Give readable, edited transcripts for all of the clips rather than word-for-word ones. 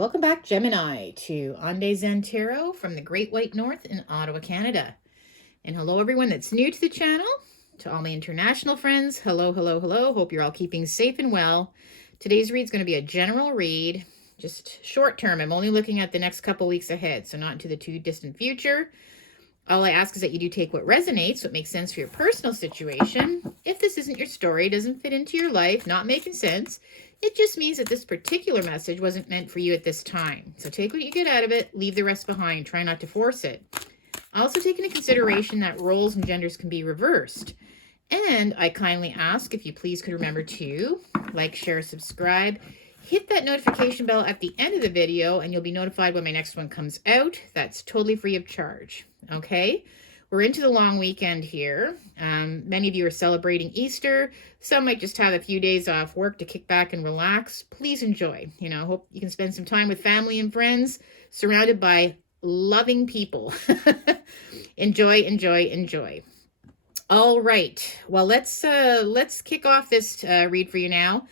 Welcome back, Gemini, to Ande Zen Tarot from the Great White North in Ottawa, Canada. And hello, everyone that's new to the channel. To all my international friends, hello, hello, hello. Hope you're all keeping safe and well. Today's read is going to be a general read, just short term. I'm only looking at the next couple weeks ahead, so not into the too distant future. All I ask is that you do take what resonates, what makes sense for your personal situation. If this isn't your story, doesn't fit into your life, not making sense, it just means that this particular message wasn't meant for you at this time. So take what you get out of it, leave the rest behind. Try not to force it. Also take into consideration that roles and genders can be reversed. And I kindly ask if you please could remember to like, share, subscribe. Hit that notification bell at the end of the video and you'll be notified when my next one comes out. That's totally free of charge. Okay, we're into the long weekend here. Many of you are celebrating Easter. Some might just have a few days off work to kick back and relax. Please enjoy. Hope you can spend some time with family and friends, surrounded by loving people. Enjoy, enjoy, enjoy. All right. Well, let's kick off this read for you now.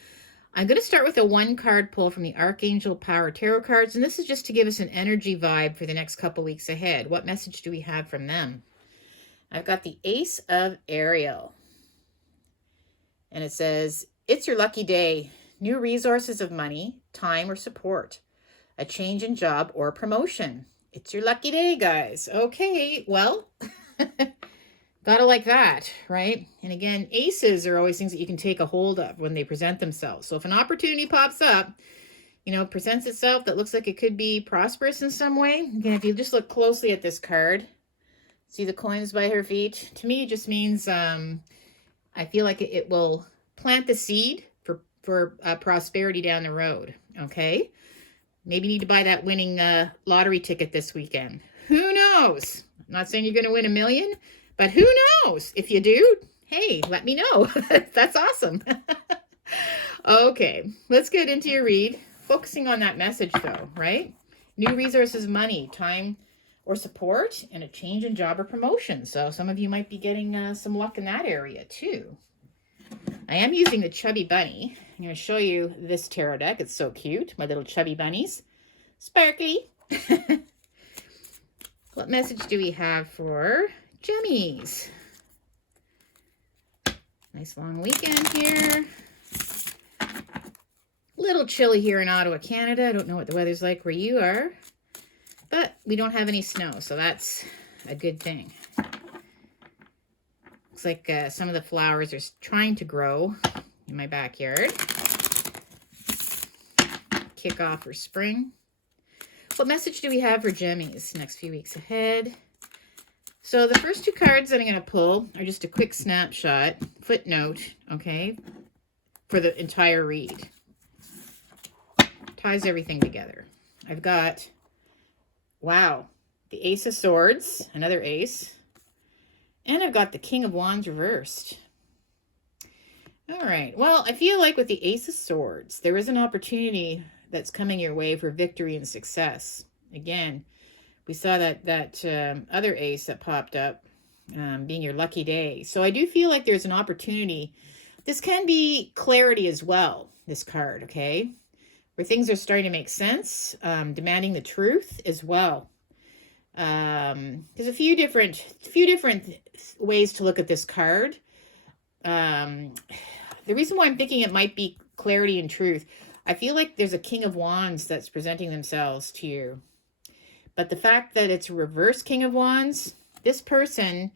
I'm going to start with a one-card pull from the Archangel Power Tarot cards, and this is just to give us an energy vibe for the next couple weeks ahead. What message do we have from them? I've got the Ace of Ariel, and it says, it's your lucky day. New resources of money, time, or support. A change in job or promotion. It's your lucky day, guys. Okay, well, gotta like that, right? And again, aces are always things that you can take a hold of when they present themselves. So if an opportunity pops up, presents itself that looks like it could be prosperous in some way. Again, if you just look closely at this card, see the coins by her feet. To me, it just means I feel like it will plant the seed for prosperity down the road, okay? Maybe you need to buy that winning lottery ticket this weekend. Who knows? I'm not saying you're going to win $1 million, but who knows? If you do, hey, let me know. That's awesome. Okay, let's get into your read. Focusing on that message, though, right? New resources, money, time, or support, and a change in job or promotion. So some of you might be getting some luck in that area, too. I am using the Chubby Bunny. I'm going to show you this tarot deck. It's so cute. My little chubby bunnies. Sparkly. What message do we have for Gemmies? Nice long weekend here. Little chilly here in Ottawa, Canada. I don't know what the weather's like where you are, but we don't have any snow, so that's a good thing. Looks like some of the flowers are trying to grow in my backyard. Kick off for spring. What message do we have for Gemmies next few weeks ahead? So the first two cards that I'm going to pull are just a quick snapshot, footnote, okay, for the entire read. Ties everything together. I've got, wow, the Ace of Swords, another ace, and I've got the King of Wands reversed. All right, well, I feel like with the Ace of Swords, there is an opportunity that's coming your way for victory and success. Again, we saw that other ace that popped up being your lucky day. So I do feel like there's an opportunity. This can be clarity as well, this card, okay? Where things are starting to make sense, demanding the truth as well. There's a few different ways to look at this card. The reason why I'm thinking it might be clarity and truth, I feel like there's a King of Wands that's presenting themselves to you. But the fact that it's a reverse King of Wands, this person,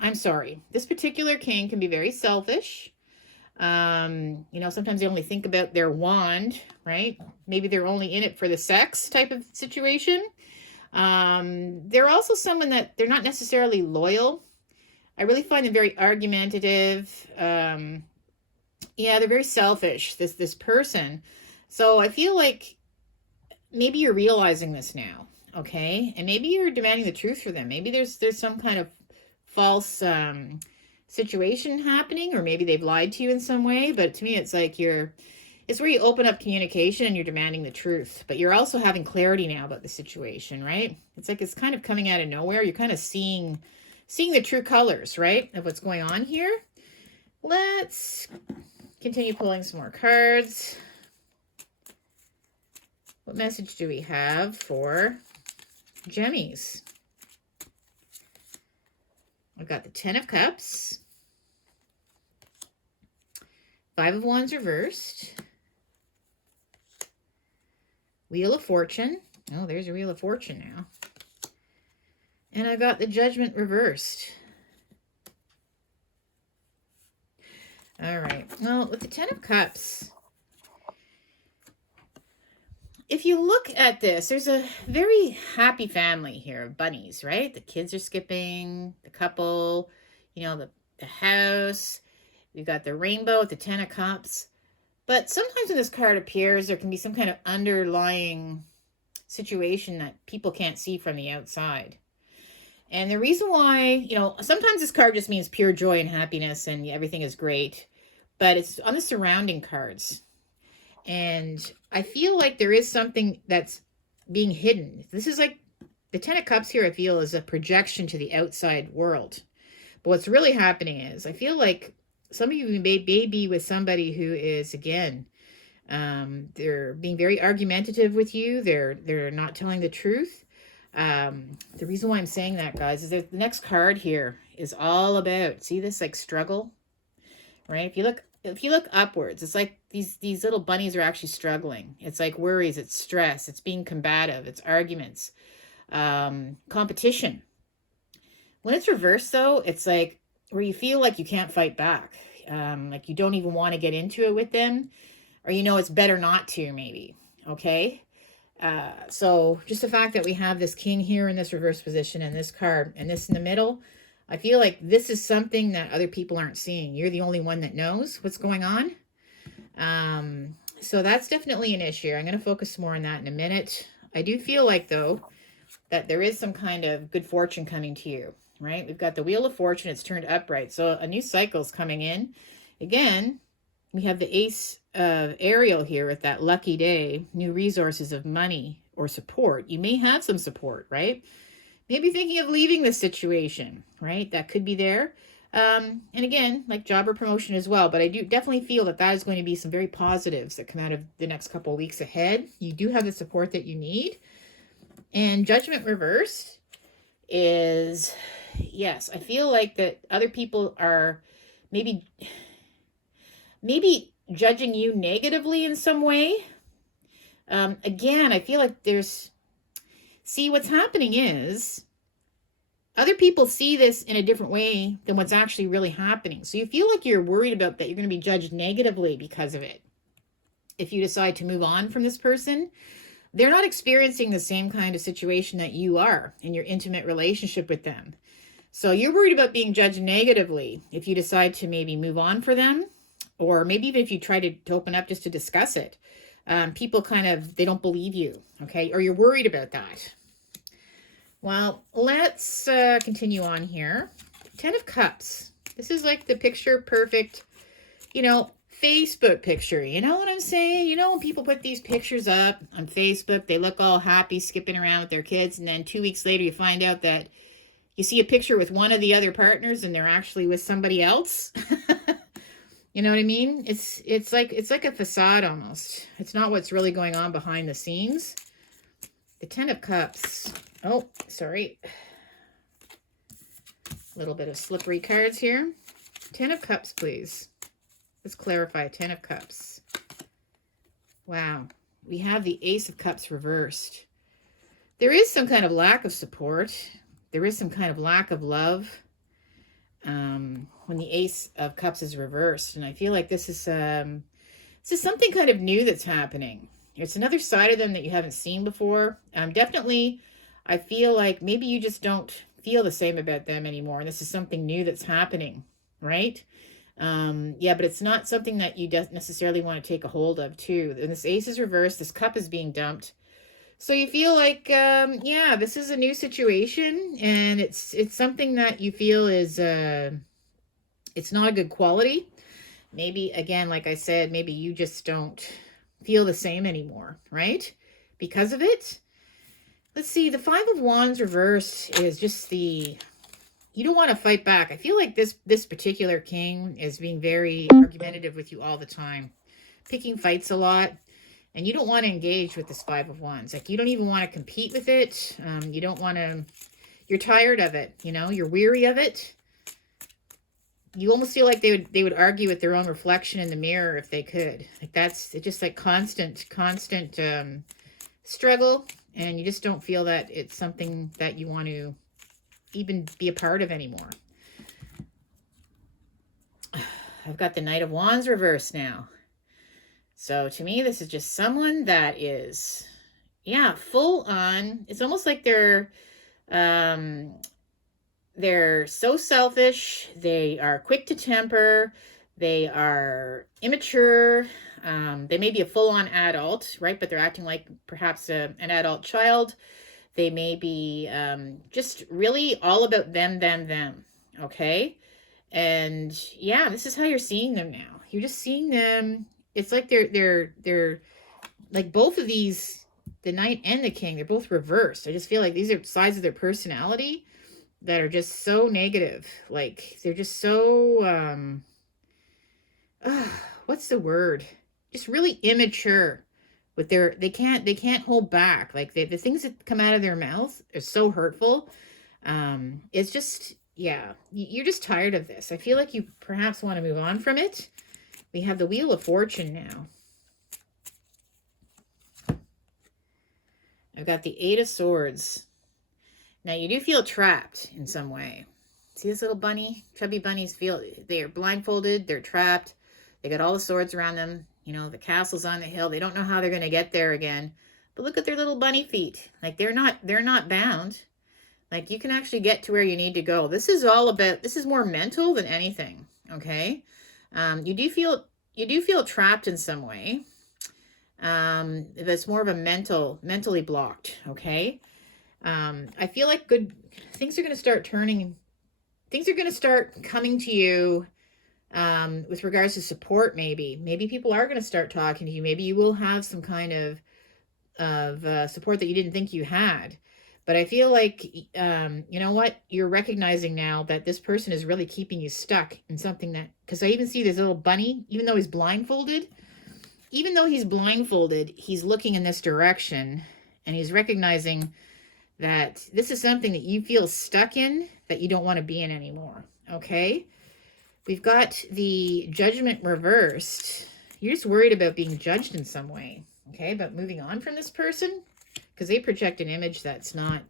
I'm sorry, this particular king can be very selfish. Sometimes they only think about their wand, right? Maybe they're only in it for the sex type of situation. They're also someone that they're not necessarily loyal. I really find them very argumentative. Yeah, they're very selfish, this person. So I feel like maybe you're realizing this now, okay? And maybe you're demanding the truth for them. Maybe there's some kind of false situation happening, or maybe they've lied to you in some way. But to me, it's like it's where you open up communication and you're demanding the truth. But you're also having clarity now about the situation, right? It's like it's kind of coming out of nowhere. You're kind of seeing the true colors, right, of what's going on here. Let's continue pulling some more cards. What message do we have for Gemmies? I've got the 10 of Cups, 5 of Wands reversed, Wheel of Fortune. Oh, there's a Wheel of Fortune now. And I got the Judgment reversed. All right. Well, with the 10 of Cups, if you look at this, there's a very happy family here of bunnies, right? The kids are skipping, the couple, you know, the house. We've got the rainbow with the 10 of Cups. But sometimes when this card appears, there can be some kind of underlying situation that people can't see from the outside. And the reason why, you know, sometimes this card just means pure joy and happiness and everything is great. But it's on the surrounding cards. And I feel like there is something that's being hidden. This is like the 10 of Cups here, I feel, is a projection to the outside world. But what's really happening is I feel like some of you may be with somebody who is, again, they're being very argumentative with you. They're not telling the truth. The reason why I'm saying that, guys, is that the next card here is all about, see this like struggle, right? If you look upwards, it's like these little bunnies are actually struggling. It's like worries, it's stress, it's being combative, it's arguments, competition. When it's reversed, though, it's like where you feel like you can't fight back. Like you don't even want to get into it with them, or you know it's better not to, maybe. Okay? So just the fact that we have this king here in this reverse position and this card and this in the middle, I feel like this is something that other people aren't seeing. You're the only one that knows what's going on. So that's definitely an issue. I'm going to focus more on that in a minute. I do feel like, though, that there is some kind of good fortune coming to you, right? We've got the Wheel of Fortune. It's turned upright. So a new cycle is coming in. Again, we have the Ace of Ariel here with that lucky day, new resources of money or support. You may have some support, right? Maybe thinking of leaving the situation, right? That could be there. And again, like job or promotion as well. But I do definitely feel that that is going to be some very positives that come out of the next couple of weeks ahead. You do have the support that you need. And Judgment reversed is, yes, I feel like that other people are maybe judging you negatively in some way. Again, I feel like see, what's happening is other people see this in a different way than what's actually really happening. So you feel like you're worried about that. You're going to be judged negatively because of it. If you decide to move on from this person, they're not experiencing the same kind of situation that you are in your intimate relationship with them. So you're worried about being judged negatively if you decide to maybe move on for them, or maybe even if you try to open up just to discuss it. People they don't believe you, okay? Or you're worried about that. Well, let's continue on here. 10 of Cups. This is like the picture perfect, Facebook picture. You know what I'm saying? You know when people put these pictures up on Facebook, they look all happy, skipping around with their kids, and then 2 weeks later you find out that you see a picture with one of the other partners and they're actually with somebody else. You know what I mean? It's like a facade almost. It's not what's really going on behind the scenes. The 10 of Cups. Oh, sorry. A little bit of slippery cards here. 10 of Cups, please. Let's clarify. 10 of Cups. Wow. We have the Ace of Cups reversed. There is some kind of lack of support. There is some kind of lack of love when the Ace of Cups is reversed. And I feel like this is something kind of new that's happening. It's another side of them that you haven't seen before. Definitely, I feel like maybe you just don't feel the same about them anymore. And this is something new that's happening, right? Yeah, but it's not something that you necessarily want to take a hold of, too. And this Ace is reversed. This cup is being dumped. So you feel like, yeah, this is a new situation. And it's something that you feel is, it's not a good quality. Maybe, again, like I said, maybe you just don't feel the same anymore, right? Because of it. Let's see, the 5 of Wands reversed is just you don't want to fight back. I feel like this particular king is being very argumentative with you all the time, picking fights a lot. And you don't want to engage with this Five of Wands. Like, you don't even want to compete with it. You don't want to, you're tired of it, you know, you're weary of it. You almost feel like they would argue with their own reflection in the mirror if they could. Like, that's just like constant struggle, and you just don't feel that it's something that you want to even be a part of anymore. I've got the Knight of Wands reversed now. So to me, this is just someone that is, yeah, full on. It's almost like they're so selfish. They are quick to temper. They are immature. They may be a full-on adult, right? But they're acting like perhaps an adult child. They may be just really all about them, okay? And yeah, this is how you're seeing them now. You're just seeing them. It's like they're like both of these, the Knight and the King, they're both reversed. I just feel like these are sides of their personality that are just so negative. Like, they're just so, what's the word? Just really immature with their, they can't hold back. Like, the things that come out of their mouth are so hurtful. It's just, yeah, you're just tired of this. I feel like you perhaps want to move on from it. We have the Wheel of Fortune now. I've got the Eight of Swords. Now, you do feel trapped in some way. See this little bunny? Chubby bunnies feel, they are blindfolded, they're trapped. They got all the swords around them. You know, the castle's on the hill. They don't know how they're going to get there again. But look at their little bunny feet. Like, they're not bound. Like, you can actually get to where you need to go. This is all about, this is more mental than anything, okay? You do feel trapped in some way. That's more of a mentally blocked, okay? I feel like good things are going to start turning. Things are going to start coming to you with regards to support. Maybe people are going to start talking to you. Maybe you will have some kind of support that you didn't think you had. But I feel like, you know what? You're recognizing now that this person is really keeping you stuck in something that, because I even see this little bunny, even though he's blindfolded, he's looking in this direction, and he's recognizing that this is something that you feel stuck in, that you don't want to be in anymore, okay? We've got the Judgment reversed. You're just worried about being judged in some way, okay? About moving on from this person, because they project an image that's not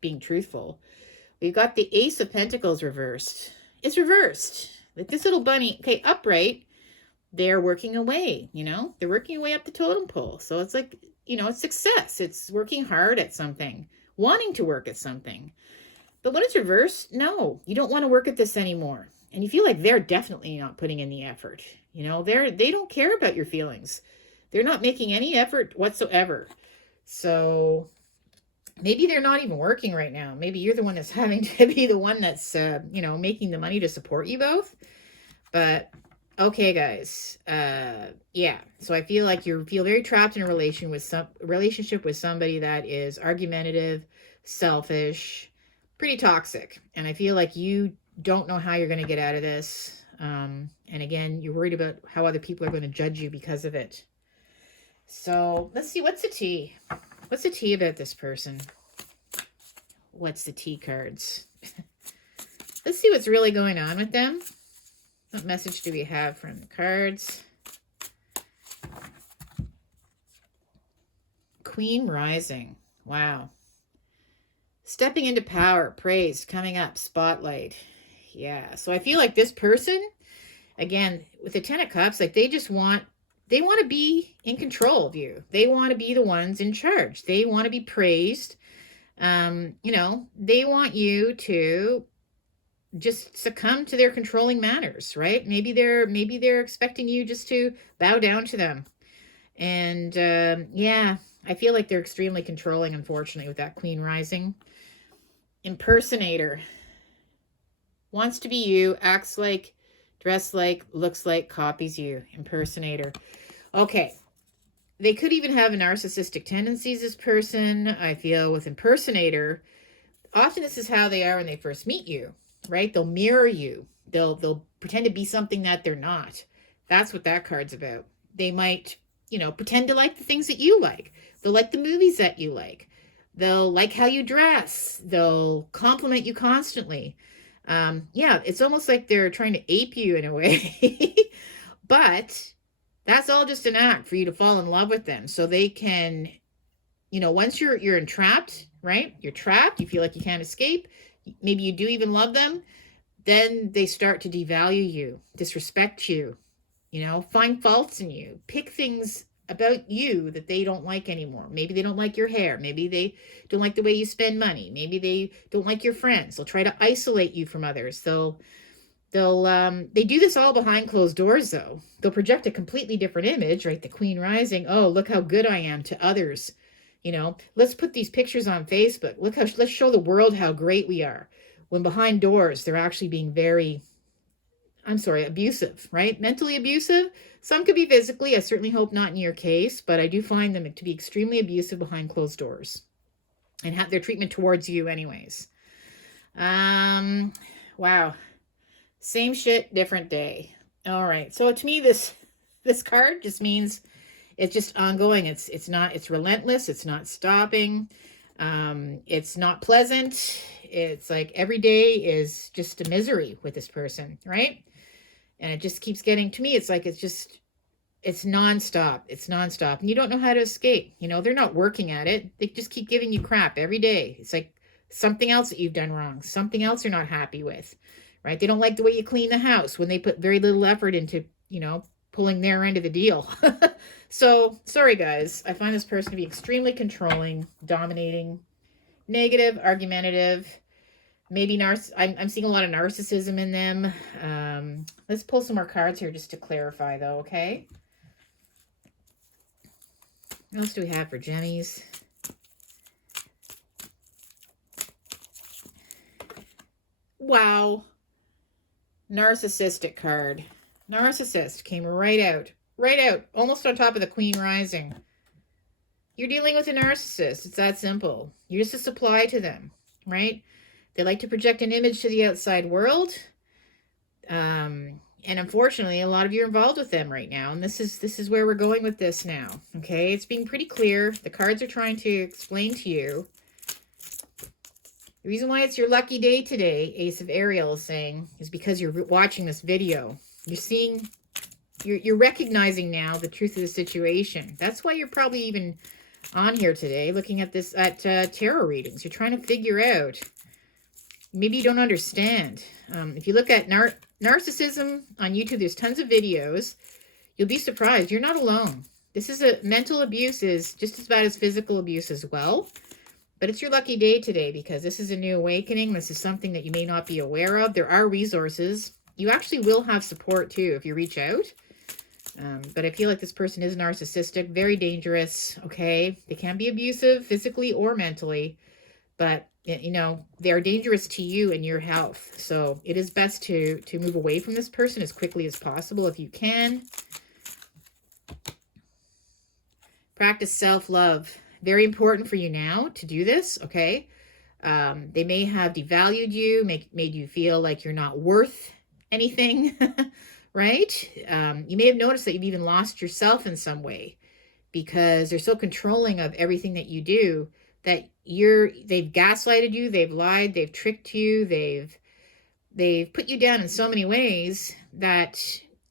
being truthful. We've got the Ace of Pentacles reversed. It's reversed. Like this little bunny, okay, upright, they're working away, you know? They're working away up the totem pole. So it's like, you know, it's success. It's working hard at something, wanting to work at something. But when it's reversed, no, you don't want to work at this anymore. And you feel like they're definitely not putting in the effort. You know, they don't care about your feelings. They're not making any effort whatsoever. So maybe they're not even working right now. Maybe you're the one that's having to be the one that's, you know, making the money to support you both. But okay, guys. Yeah. So I feel like you feel very trapped in a relationship with somebody that is argumentative, selfish, pretty toxic. And I feel like you don't know how you're going to get out of this. And again, you're worried about how other people are going to judge you because of it. So let's see. What's the tea? What's the tea about this person? What's the tea cards? Let's see what's really going on with them. What message do we have from the cards? Queen rising. Wow. Stepping into power, praise, coming up, spotlight. Yeah. So I feel like this person, again, with the Ten of Cups, like they want to be in control of you. They want to be the ones in charge. They want to be praised. You know, they want you to just succumb to their controlling manners, right? Maybe they're expecting you just to bow down to them. And yeah, I feel like they're extremely controlling, unfortunately, with that Queen rising. Impersonator. Wants to be you, acts like, dressed like, looks like, copies you. Impersonator. Okay. They could even have narcissistic tendencies, this person. I feel with impersonator, often this is how they are when they first meet you, right? They'll mirror you. They'll pretend to be something that they're not. That's what that card's about. They might pretend to like the things that you like. They'll like the movies that you like. They'll like how you dress. They'll compliment you constantly. Yeah, it's almost like they're trying to ape you in a way. But that's all just an act for you to fall in love with them. So they can, once you're entrapped, right? You're trapped. You feel like you can't escape. Maybe you do even love them. Then they start to devalue you, disrespect you, find faults in you, pick things about you that they don't like anymore. Maybe they don't like your hair. Maybe they don't like the way you spend money. Maybe they don't like your friends. They'll try to isolate you from others. They do this all behind closed doors, though. They'll project a completely different image, right? The Queen Rising. Oh, look how good I am to others. Let's put these pictures on Facebook. Let's show the world how great we are. When behind doors, they're actually being very, abusive, right? Mentally abusive. Some could be physically. I certainly hope not in your case, but I do find them to be extremely abusive behind closed doors and have their treatment towards you anyways. Wow. Same shit, different day. All right. So to me, this card just means it's just ongoing. It's relentless. It's not stopping. It's not pleasant. It's like every day is just a misery with this person, right? And it just keeps getting, to me, it's like, it's nonstop. It's nonstop. And you don't know how to escape. They're not working at it. They just keep giving you crap every day. It's like something else that you've done wrong. Something else you're not happy with, right? They don't like the way you clean the house when they put very little effort into, pulling their end of the deal. So, sorry guys. I find this person to be extremely controlling, dominating, negative, argumentative. Maybe I'm seeing a lot of narcissism in them. Let's pull some more cards here just to clarify, though, okay? What else do we have for Gemmies? Wow. Narcissistic card. Narcissist came right out. Right out. Almost on top of the Queen Rising. You're dealing with a narcissist. It's that simple. You're just a supply to them, right? They like to project an image to the outside world. And unfortunately, a lot of you are involved with them right now. And this is where we're going with this now. Okay, it's being pretty clear. The cards are trying to explain to you. The reason why it's your lucky day today, Ace of Ariel is saying, is because you're watching this video. You're seeing, you're recognizing now the truth of the situation. That's why you're probably even on here today looking at this, tarot readings. You're trying to figure out. Maybe you don't understand. If you look at narcissism on YouTube, there's tons of videos. You'll be surprised. You're not alone. Mental abuse is just as bad as physical abuse as well. But it's your lucky day today because this is a new awakening. This is something that you may not be aware of. There are resources. You actually will have support too if you reach out. But I feel like this person is narcissistic, very dangerous, okay? They can be abusive physically or mentally. But they are dangerous to you and your health. So it is best to move away from this person as quickly as possible if you can. Practice self-love. Very important for you now to do this, okay? They may have devalued you, made you feel like you're not worth anything, right? You may have noticed that you've even lost yourself in some way because they're so controlling of everything that you do that they've gaslighted you, they've lied, they've tricked you, they've put you down in so many ways that,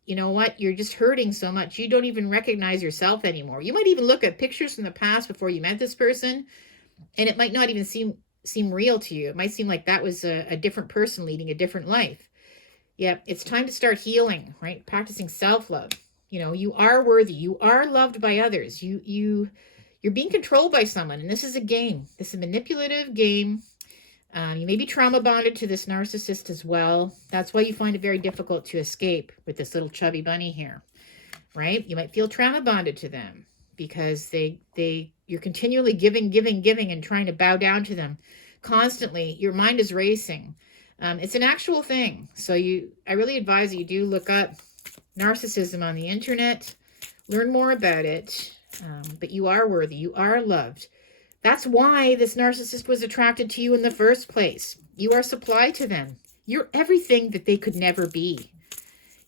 you know what, you're just hurting so much you don't even recognize yourself anymore. You might even look at pictures from the past before you met this person, and it might not even seem real to you. It might seem like that was a different person leading a different life. Yeah, it's time to start healing, right? Practicing self-love. You are worthy. You are loved by others. You're being controlled by someone, and this is a game. This is a manipulative game. You may be trauma bonded to this narcissist as well. That's why you find it very difficult to escape with this little chubby bunny here, right? You might feel trauma bonded to them because you're continually giving, and trying to bow down to them constantly. Your mind is racing. It's an actual thing. So I really advise that you do look up narcissism on the internet, learn more about it. But you are worthy. You are loved. That's why this narcissist was attracted to you in the first place. You are supply to them. You're everything that they could never be.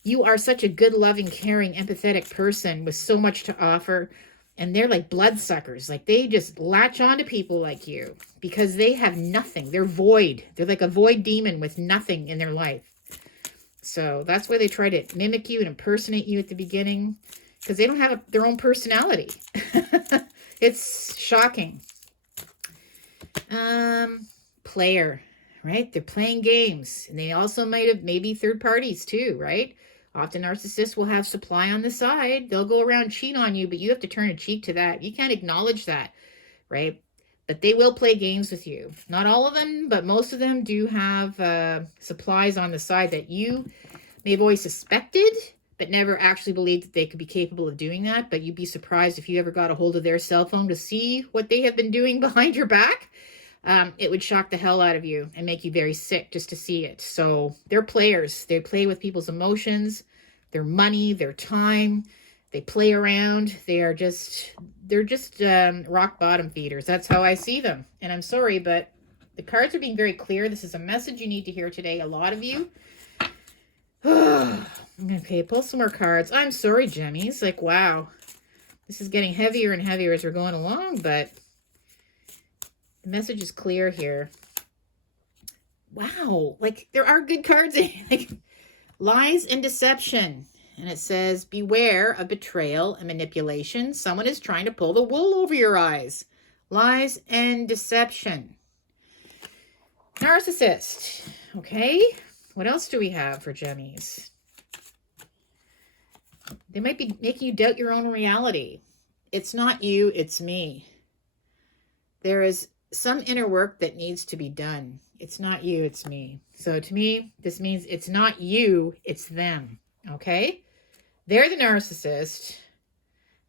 you are such a good, loving, caring, empathetic person with so much to offer. And they're like bloodsuckers. Like they just latch on to people like you because they have nothing. They're void. They're like a void demon with nothing in their life. So that's why they try to mimic you and impersonate you at the beginning, because they don't have their own personality. It's shocking. Player, right? They're playing games, and they also might have maybe third parties too, right? Often narcissists will have supply on the side. They'll go around cheat on you, but you have to turn a cheek to that. You can't acknowledge that, right? But they will play games with you. Not all of them, but most of them do have supplies on the side that you may have always suspected, but never actually believed that they could be capable of doing that. But you'd be surprised if you ever got a hold of their cell phone to see what they have been doing behind your back. It would shock the hell out of you and make you very sick just to see it. So they're players. They play with people's emotions, their money, their time. They play around. They're just rock bottom feeders. That's how I see them. And I'm sorry, but the cards are being very clear. This is a message you need to hear today, a lot of you. Okay, pull some more cards. I'm sorry, Gemmies. Like, wow. This is getting heavier and heavier as we're going along, but the message is clear here. Wow. Like, there are good cards. Like, lies and deception. And it says, beware of betrayal and manipulation. Someone is trying to pull the wool over your eyes. Lies and deception. Narcissist. Okay. What else do we have for Gemmies? They might be making you doubt your own reality. It's not you, it's me. There is some inner work that needs to be done. It's not you, it's me. So to me, this means it's not you, it's them. Okay? They're the narcissist.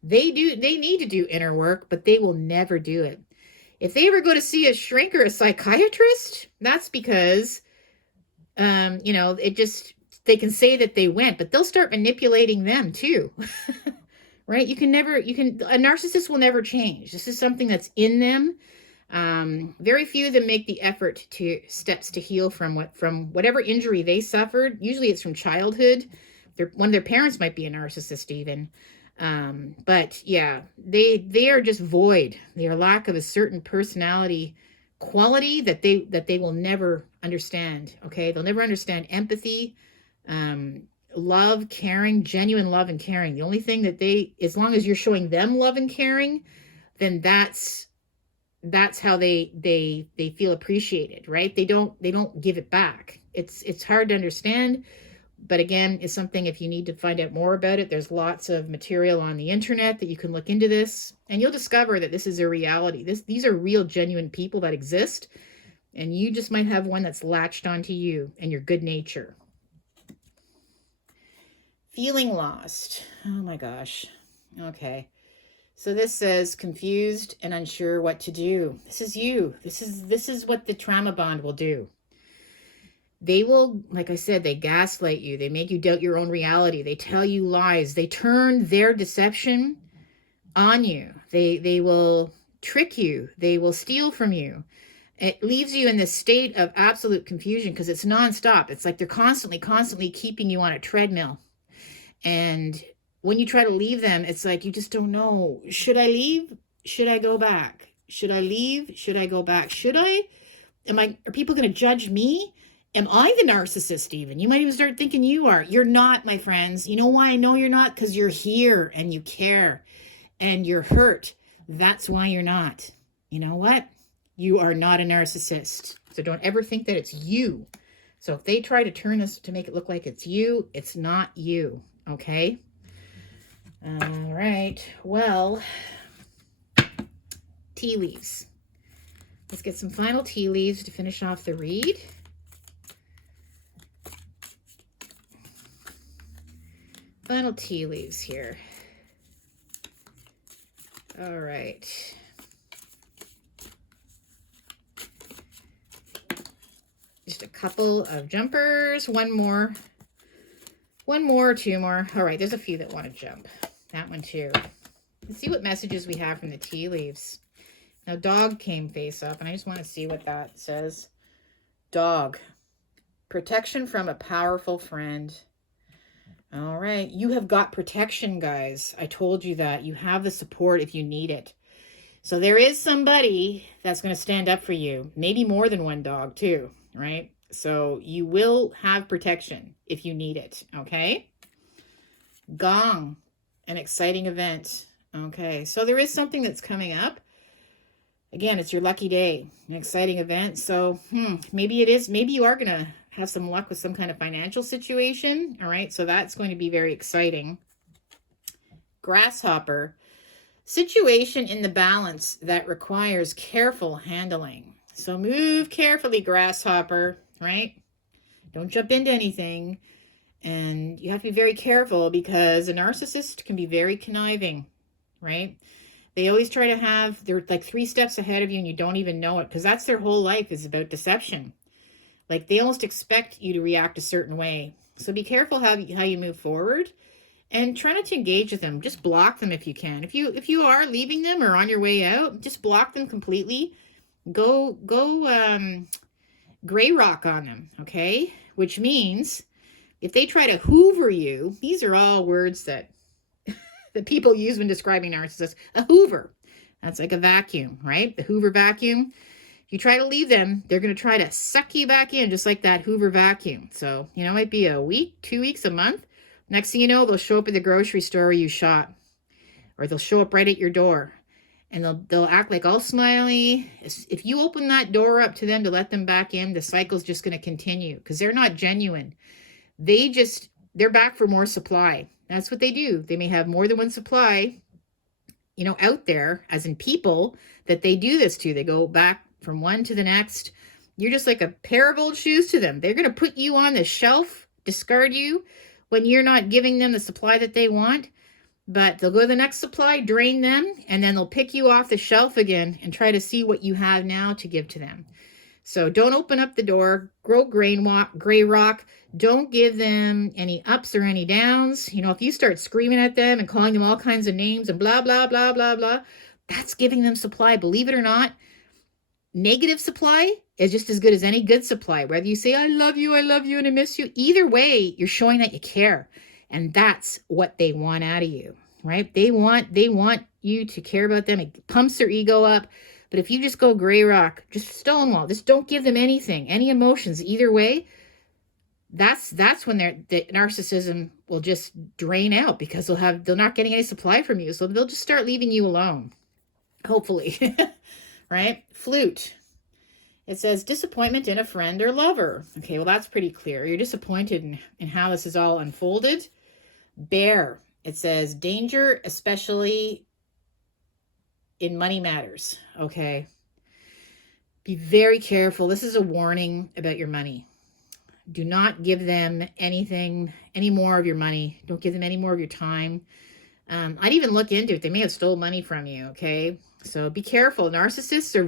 They need to do inner work, but they will never do it. If they ever go to see a shrink or a psychiatrist, that's because they can say that they went, but they'll start manipulating them too. Right? A narcissist will never change. This is something that's in them. Very few of them make the effort to steps to heal from whatever injury they suffered. Usually it's from childhood. One of their parents might be a narcissist even. But yeah, they are just void. They are lack of a certain personality quality that they will never understand. Okay, they'll never understand empathy, love, caring, genuine love and caring. The only thing that as long as you're showing them love and caring, then that's how they feel appreciated, right? They don't give it back. It's hard to understand. But again, it's something, if you need to find out more about it, there's lots of material on the internet that you can look into this, and you'll discover that this is a reality. These are real, genuine people that exist, and you just might have one that's latched onto you and your good nature. Feeling lost. Oh my gosh. Okay. So this says confused and unsure what to do. This is you. This is what the trauma bond will do. They will, like I said, they gaslight you. They make you doubt your own reality. They tell you lies. They turn their deception on you. They will trick you. They will steal from you. It leaves you in this state of absolute confusion because it's nonstop. It's like they're constantly keeping you on a treadmill. And when you try to leave them, it's like you just don't know. Should I leave? Should I go back? Should I leave? Should I go back? Should I? Are people going to judge me? Am I the narcissist even? You might even start thinking you are. You're not, my friends. You know why I know you're not? Because you're here and you care and you're hurt. That's why you're not. You know what? You are not a narcissist. So don't ever think that it's you. So if they try to turn this to make it look like it's you, it's not you. Okay? All right. Well, tea leaves. Let's get some final tea leaves to finish off the read. Final tea leaves here. All right. Just a couple of jumpers. One more, two more. All right, there's a few that want to jump. That one too. Let's see what messages we have from the tea leaves. Now, dog came face up, and I just want to see what that says. Dog. Protection from a powerful friend. All right. You have got protection, guys. I told you that. You have the support if you need it. So there is somebody that's going to stand up for you. Maybe more than one dog, too, right? So you will have protection if you need it, okay? Gong, an exciting event. Okay, so there is something that's coming up. Again, it's your lucky day, an exciting event. So maybe it is, maybe you are going to have some luck with some kind of financial situation. All right, so that's going to be very exciting. Grasshopper, situation in the balance that requires careful handling. So move carefully, grasshopper, right? Don't jump into anything. And you have to be very careful because a narcissist can be very conniving, right? They always try to have, they're like 3 steps ahead of you and you don't even know it because that's their whole life is about deception. Like they almost expect you to react a certain way. So be careful how you move forward and try not to engage with them. Just block them if you can. If you are leaving them or on your way out, just block them completely. Go gray rock on them, okay? Which means if they try to hoover you, these are all words that people use when describing narcissists. A hoover, that's like a vacuum, right? The Hoover vacuum. If you try to leave them, they're going to try to suck you back in just like that Hoover vacuum. So, it might be a week, 2 weeks, a month. Next thing you know, they'll show up at the grocery store where you shop. Or they'll show up right at your door. And they'll act like all smiley. If you open that door up to them to let them back in, the cycle's just going to continue because they're not genuine. They're back for more supply. That's what they do. They may have more than one supply, out there, as in people that they do this to. They go back from one to the next. You're just like a pair of old shoes to them. They're going to put you on the shelf, discard you when you're not giving them the supply that they want. But they'll go to the next supply, drain them, and then they'll pick you off the shelf again and try to see what you have now to give to them. So don't open up the door, grow gray rock. Don't give them any ups or any downs. If you start screaming at them and calling them all kinds of names and blah, blah, blah, blah, blah, that's giving them supply. Believe it or not, negative supply is just as good as any good supply. Whether you say, I love you, and I miss you. Either way, you're showing that you care. And that's what they want out of you, right? They want you to care about them. It pumps their ego up. But if you just go gray rock, just stonewall, just don't give them anything, any emotions, either way, that's when the narcissism will just drain out because they're not getting any supply from you. So they'll just start leaving you alone, hopefully, right? Flute. It says disappointment in a friend or lover. Okay, well, that's pretty clear. You're disappointed in how this is all unfolded. Bear. It says danger, especially in money matters. Okay. Be very careful. This is a warning about your money. Do not give them anything, any more of your money. Don't give them any more of your time. I'd even look into it. They may have stole money from you. Okay. So be careful. Narcissists are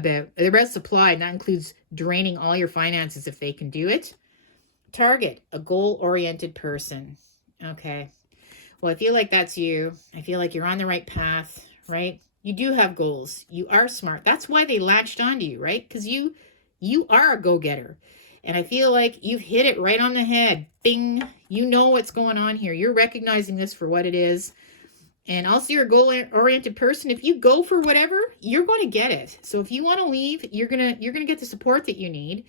they're about supply, and that includes draining all your finances if they can do it. Target, a goal-oriented person. Okay. Well, I feel like that's you. I feel like you're on the right path, right? You do have goals. You are smart. That's why they latched onto you, right? Because you are a go-getter. And I feel like you've hit it right on the head. Bing. You know what's going on here. You're recognizing this for what it is. And also you're a goal-oriented person. If you go for whatever, you're going to get it. So if you want to leave, you're going to get the support that you need.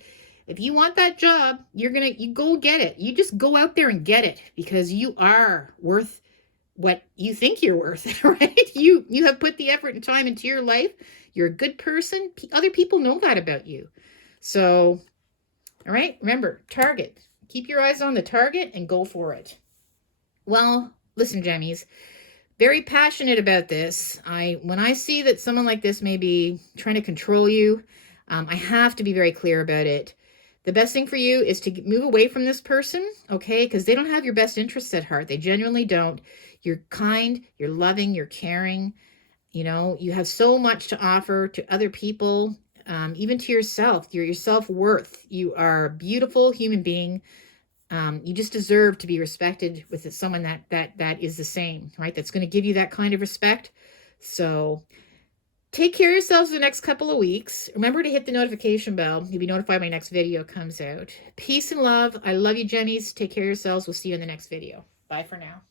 If you want that job, you go get it. You just go out there and get it because you are worth what you think you're worth, right? You have put the effort and time into your life. You're a good person. Other people know that about you. So, all right, remember, target. Keep your eyes on the target and go for it. Well, listen, Gemmies, very passionate about this. When I see that someone like this may be trying to control you, I have to be very clear about it. The best thing for you is to move away from this person, okay? Because they don't have your best interests at heart. They genuinely don't. You're kind, you're loving, you're caring. You have so much to offer to other people, even to yourself. Your self-worth. You are a beautiful human being. You just deserve to be respected with someone that is the same, right? That's going to give you that kind of respect. So Take care of yourselves the next couple of weeks. Remember to hit the notification bell. You'll be notified when my next video comes out. Peace and love. I love you, Gemmies. Take care of yourselves. We'll see you in the next video. Bye for now.